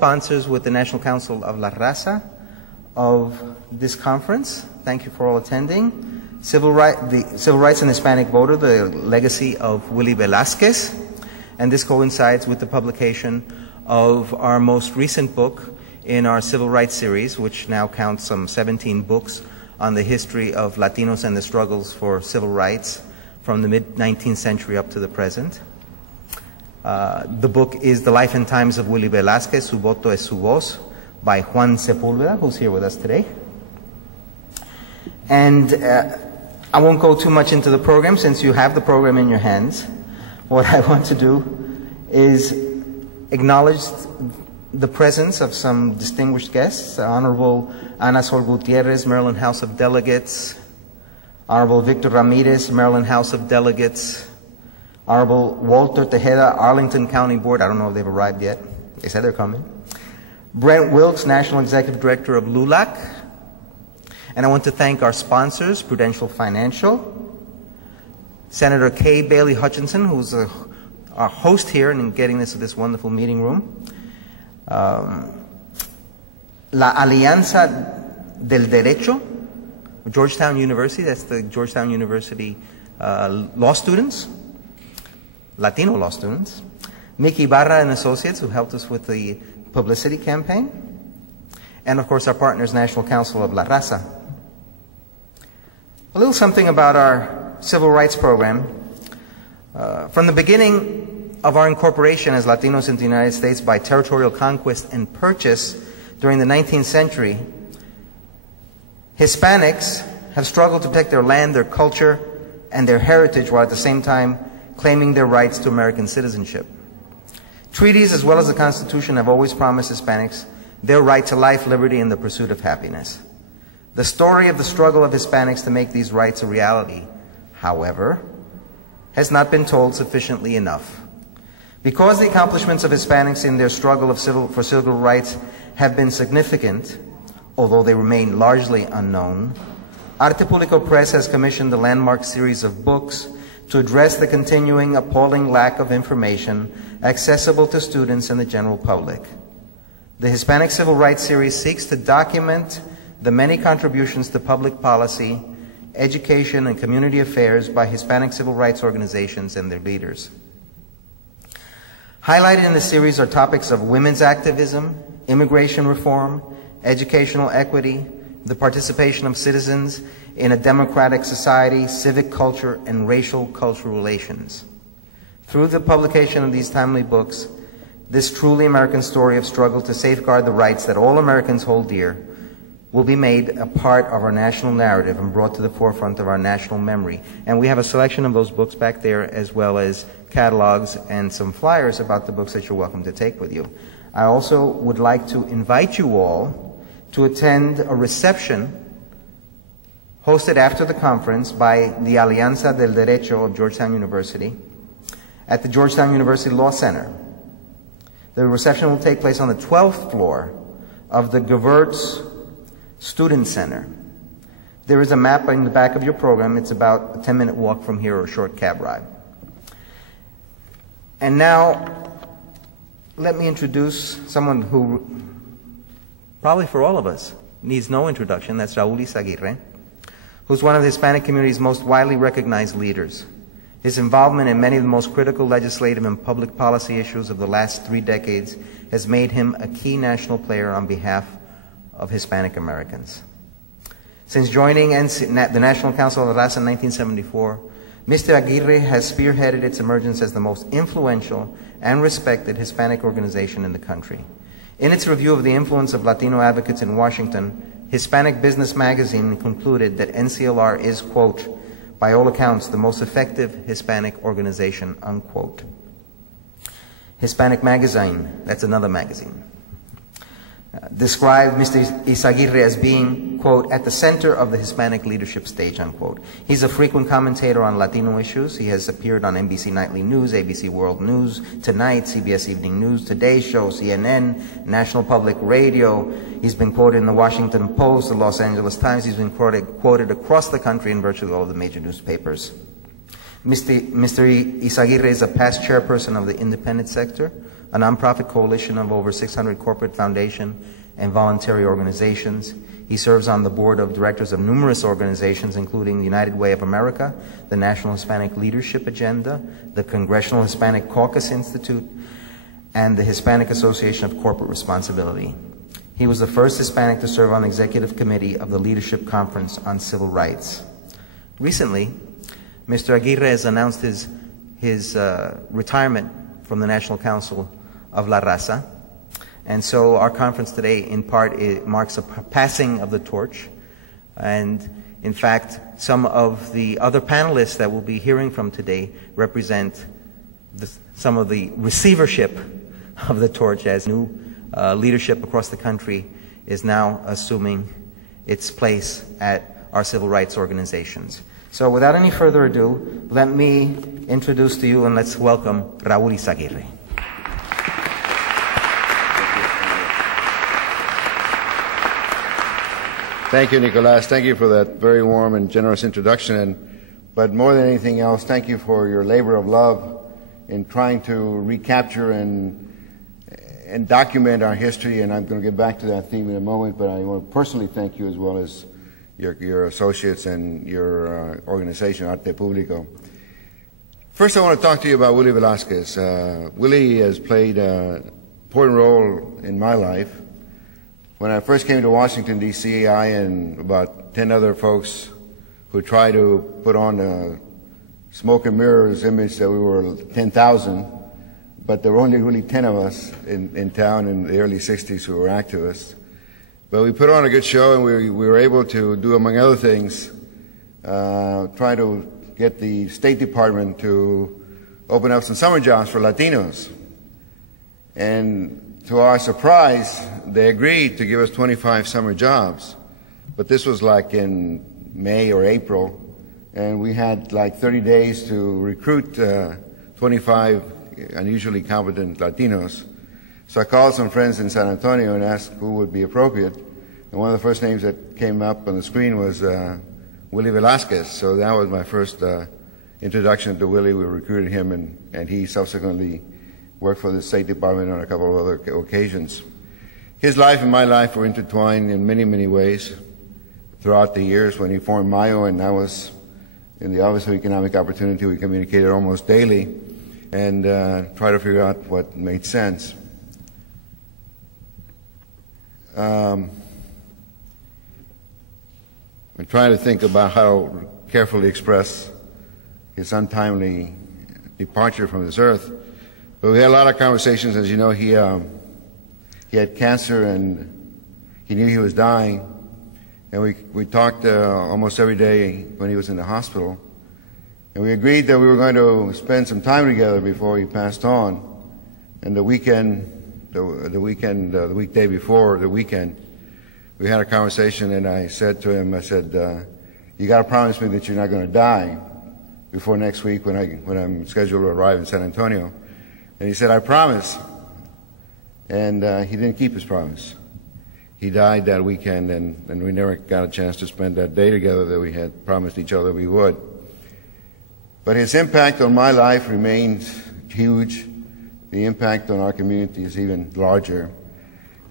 co-sponsors with the National Council of La Raza of this conference. Thank you for all attending. The Civil Rights and Hispanic Voter, the legacy of Willie Velasquez. And this coincides with the publication of our most recent book in our Civil Rights series, which now counts some 17 books on the history of Latinos and the struggles for civil rights from the mid-19th century up to the present. The book is The Life and Times of Willie Velasquez, Su Voto es Su Voz, by Juan Sepúlveda, who's here with us today. And I won't go too much into the program since you have the program in your hands. What I want to do is acknowledge the presence of some distinguished guests. Honorable Ana Sol Gutierrez, Maryland House of Delegates. Honorable Victor Ramirez, Maryland House of Delegates. Honorable Walter Tejeda, Arlington County Board. I don't know if they've arrived yet. They said they're coming. Brent Wilkes, National Executive Director of LULAC. And I want to thank our sponsors, Prudential Financial. Senator Kay Bailey Hutchinson, who's our host here and in getting this wonderful meeting room. La Alianza del Derecho, Georgetown University, that's the Georgetown University law students, Latino law students. Mickey Barra and Associates, who helped us with the publicity campaign. And of course our partners, National Council of La Raza. A little something about our civil rights program. From the beginning of our incorporation as Latinos into the United States by territorial conquest and purchase during the 19th century, Hispanics have struggled to protect their land, their culture, and their heritage while at the same time claiming their rights to American citizenship. Treaties as well as the Constitution have always promised Hispanics their right to life, liberty, and the pursuit of happiness. The story of the struggle of Hispanics to make these rights a reality, however, has not been told sufficiently enough. Because the accomplishments of Hispanics in their struggle for civil rights have been significant, although they remain largely unknown, Arte Público Press has commissioned the landmark series of books to address the continuing appalling lack of information accessible to students and the general public. The Hispanic Civil Rights Series seeks to document the many contributions to public policy, education, and community affairs by Hispanic civil rights organizations and their leaders. Highlighted in the series are topics of women's activism, immigration reform, educational equity, the participation of citizens in a democratic society, civic culture, and racial cultural relations. Through the publication of these timely books, this truly American story of struggle to safeguard the rights that all Americans hold dear will be made a part of our national narrative and brought to the forefront of our national memory. And we have a selection of those books back there, as well as catalogs and some flyers about the books that you're welcome to take with you. I also would like to invite you all to attend a reception hosted after the conference by the Alianza del Derecho of Georgetown University at the Georgetown University Law Center. The reception will take place on the 12th floor of the Gewurz Student Center. There is a map in the back of your program. It's about a 10-minute walk from here or a short cab ride. And now, let me introduce someone who, probably for all of us, needs no introduction. That's Raul Yzaguirre, who's one of the Hispanic community's most widely recognized leaders. His involvement in many of the most critical legislative and public policy issues of the last 3 decades has made him a key national player on behalf of Hispanic Americans. Since joining the National Council of La Raza in 1974, Mr. Aguirre has spearheaded its emergence as the most influential and respected Hispanic organization in the country. In its review of the influence of Latino advocates in Washington, Hispanic Business Magazine concluded that NCLR is, quote, by all accounts, the most effective Hispanic organization, unquote. Hispanic Magazine, that's another magazine, described Mr. Yzaguirre as being, quote, at the center of the Hispanic leadership stage, unquote. He's a frequent commentator on Latino issues. He has appeared on NBC Nightly News, ABC World News, Tonight, CBS Evening News, Today Show, CNN, National Public Radio. He's been quoted in the Washington Post, the Los Angeles Times. He's been quoted across the country in virtually all of the major newspapers. Mr. Yzaguirre is a past chairperson of the independent sector a nonprofit coalition of over 600 corporate foundation and voluntary organizations. He serves on the board of directors of numerous organizations, including the United Way of America, the National Hispanic Leadership Agenda, the Congressional Hispanic Caucus Institute, and the Hispanic Association of Corporate Responsibility. He was the first Hispanic to serve on the executive committee of the Leadership Conference on Civil Rights. Recently, Mr. Aguirre has announced his retirement from the National Council of La Raza. And so our conference today, in part, it marks a passing of the torch. And in fact, some of the other panelists that we'll be hearing from today represent some of the receivership of the torch, as new leadership across the country is now assuming its place at our civil rights organizations. So without any further ado, let me introduce to you and let's welcome Raul Yzaguirre. Thank you, Nicolas. Thank you for that very warm and generous introduction. But more than anything else, thank you for your labor of love in trying to recapture and document our history. And I'm going to get back to that theme in a moment, but I want to personally thank you as well as your associates and your organization, Arte Público. First, I want to talk to you about Willie Velasquez. Willie has played an important role in my life. When I first came to Washington, D.C., I and about 10 other folks who tried to put on a smoke and mirrors image that we were 10,000, but there were only really 10 of us in town in the early 60s who were activists. But we put on a good show, and we were able to do, among other things, try to get the State Department to open up some summer jobs for Latinos. And to our surprise, they agreed to give us 25 summer jobs. But this was like in May or April, and we had like 30 days to recruit 25 unusually competent Latinos. So I called some friends in San Antonio and asked who would be appropriate. And one of the first names that came up on the screen was Willie Velasquez. So that was my first introduction to Willie. We recruited him, and he subsequently worked for the State Department on a couple of other occasions. His life and my life were intertwined in many, many ways throughout the years. When he formed Mayo, and I was in the Office of Economic Opportunity, we communicated almost daily and tried to figure out what made sense. I'm trying to think about how to carefully express his untimely departure from this earth. But we had a lot of conversations. As you know, he had cancer and he knew he was dying. And we talked almost every day when he was in the hospital. And we agreed that we were going to spend some time together before he passed on. And the weekday before the weekend, we had a conversation, and I said to him, you got to promise me that you're not going to die before next week when I'm scheduled to arrive in San Antonio. And he said, I promise. And he didn't keep his promise. He died that weekend, and we never got a chance to spend that day together that we had promised each other we would. But his impact on my life remains huge. The impact on our community is even larger.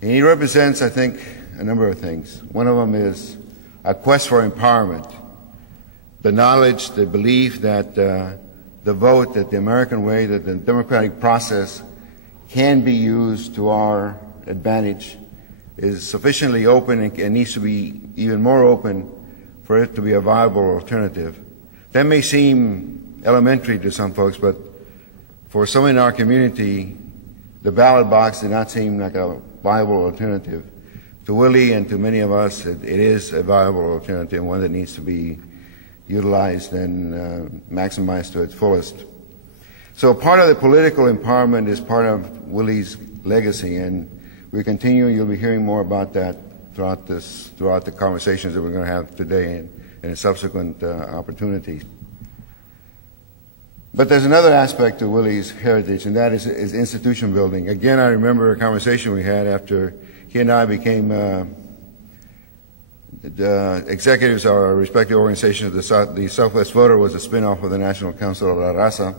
And he represents, I think, a number of things. One of them is a quest for empowerment. The knowledge, the belief that the vote, that the American way, that the democratic process can be used to our advantage is sufficiently open and needs to be even more open for it to be a viable alternative. That may seem elementary to some folks, but for some in our community, the ballot box did not seem like a viable alternative. To Willie and to many of us, it is a viable alternative, one that needs to be utilized and maximized to its fullest. So part of the political empowerment is part of Willie's legacy, and we continue. You'll be hearing more about that throughout the conversations that we're going to have today and in subsequent opportunities. But there's another aspect to Willie's heritage, and that is institution building. Again, I remember a conversation we had after he and I became the executives of our respective organizations. The Southwest Voter was a spinoff of the National Council of La Raza.